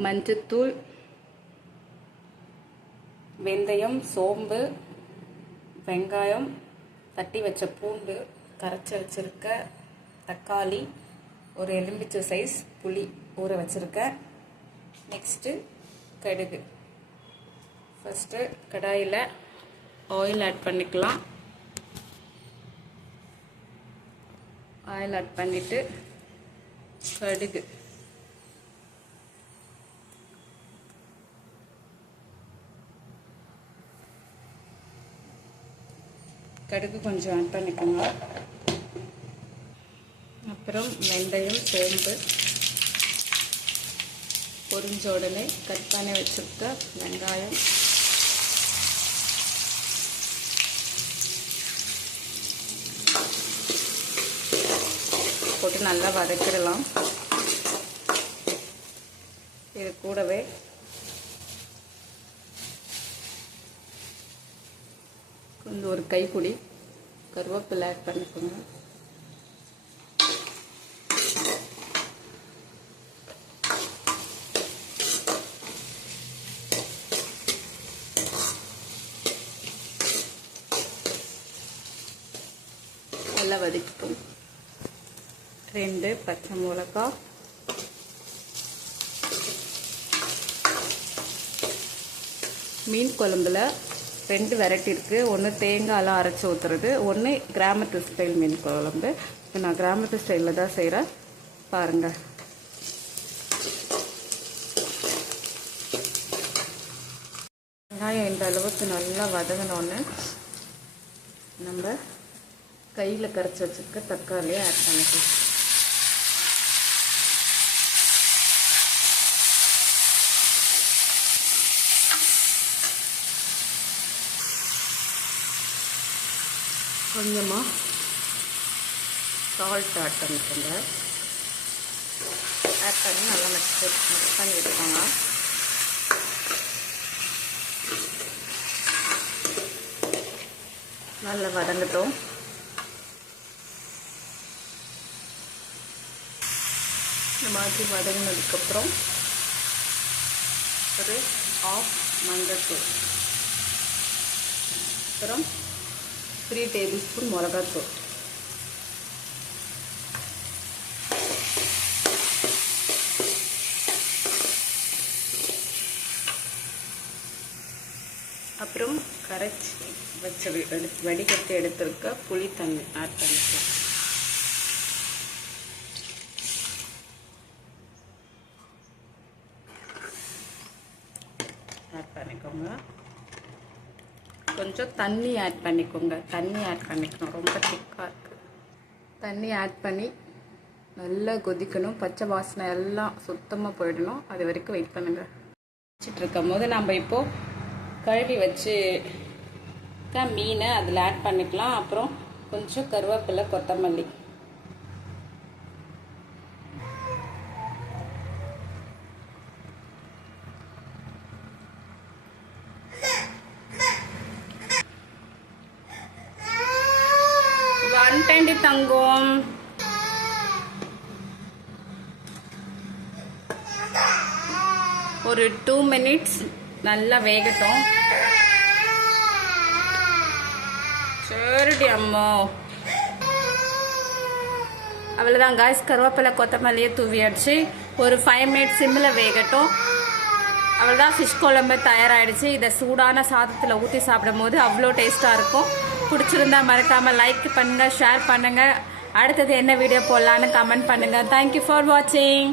மஞ்சத்தூள் வெந்தயம் சோம்பு வெங்காயம் தட்டி வச்ச பூண்டு கரைச்சி வச்சுருக்க தக்காளி ஒரு எலும்பிச்சை சைஸ் புளி ஊற வச்சுருக்க. நெக்ஸ்ட்டு கடுகு. ஃபஸ்ட்டு கடாயில் ஆயில் ஆட் பண்ணிக்கலாம். ஆயில் ஆட் பண்ணிவிட்டு கடுகு. கடுகு கொஞ்சம் ஆட் பண்ணிக்கோங்க. அப்புறம் வெந்தயம் சோம்பு. பொரிஞ்ச உடனே கட் பண்ணி வச்சுருக்க வெங்காயம். போட்டு நல்லா வதக்கிடலாம். இது கூடவே கொஞ்சம் ஒரு கைக்குடி கருவேப்பிலை ஆட் பண்ணிக்கோங்க. நல்லா வதக்கிட்டோம் ரெண்டு பச்சை மிளகா. மீன் குழம்புல ரெண்டு வெரைட்டி இருக்குது ஒன்று தேங்காயெலாம் அரைச்சி ஊற்றுறது ஒன்று கிராமத்து ஸ்டைல் மீன் குழம்பு. இப்போ நான் கிராமத்து ஸ்டைலில் தான் செய்கிறேன் பாருங்கள் வெங்காயம் இந்த அளவுக்கு நல்லா வதங்கினோன்னு நம்ம கையில் கரைச்சி வச்சுருக்க தக்காளியை ஆட் பண்ணிக்கலாம். கொஞ்சமாக சால்ட் ஆட் பண்ணிக்கோங்க. ஆட் பண்ணி நல்லா மிக்ஸ் மிக்ஸ் பண்ணி விட்டுக்கோங்க நல்லா வதங்கட்டும். இந்த மாதிரி வதங்கினதுக்கப்புறம் ஒரு ஆஃப் மஞ்சத்தூள் அப்புறம் த்ரீ டேபிள் ஸ்பூன் மிளகாத்தூள். அப்புறம் கரைச்சி வச்ச எடு வடிகட்டி எடுத்திருக்க புளி தண்ணி ஆட் பண்ணிக்கலாம். ஆட் பண்ணிக்கோங்க. கொஞ்சம் தண்ணி ஆட் பண்ணிக்கோங்க. தண்ணி ஆட் பண்ணிக்கணும். ரொம்ப திக்காக இருக்குது தண்ணி ஆட் பண்ணி நல்லா கொதிக்கணும். பச்சை வாசனை எல்லாம் சுத்தமாக போயிடணும். அது வரைக்கும் வெயிட் பண்ணுங்கள் வச்சுட்டு இருக்கும் போது நம்ம இப்போது கழுவி வச்சு மீனை அதில் ஆட் பண்ணிக்கலாம். அப்புறம் கொஞ்சம் கருவேப்பிலை கொத்தமல்லி. வந்துட்டேன்டி தங்கம்? ஒரு டூ மினிட்ஸ் நல்லா வேகட்டும். சரிடி அம்மா. அவ்வளோதான் காய்ஸ் கருவேப்பிலை கொத்தமல்லியே தூவியாச்சு ஒரு ஃபைவ் மினிட்ஸ் சிம்மில் வேகட்டும். அவ்வளோதான் ஃபிஷ் குழம்பு தயாராகிடுச்சு இதை சூடான சாதத்தில் ஊற்றி சாப்பிடும் போது அவ்வளோ டேஸ்ட்டாக இருக்கும். பிடிச்சிருந்தா மறக்காமல் லைக் பண்ணுங்கள் ஷேர் பண்ணுங்கள் அடுத்தது என்ன வீடியோ போடலான்னு கமெண்ட் பண்ணுங்கள் தேங்க்யூ ஃபார் வாட்சிங்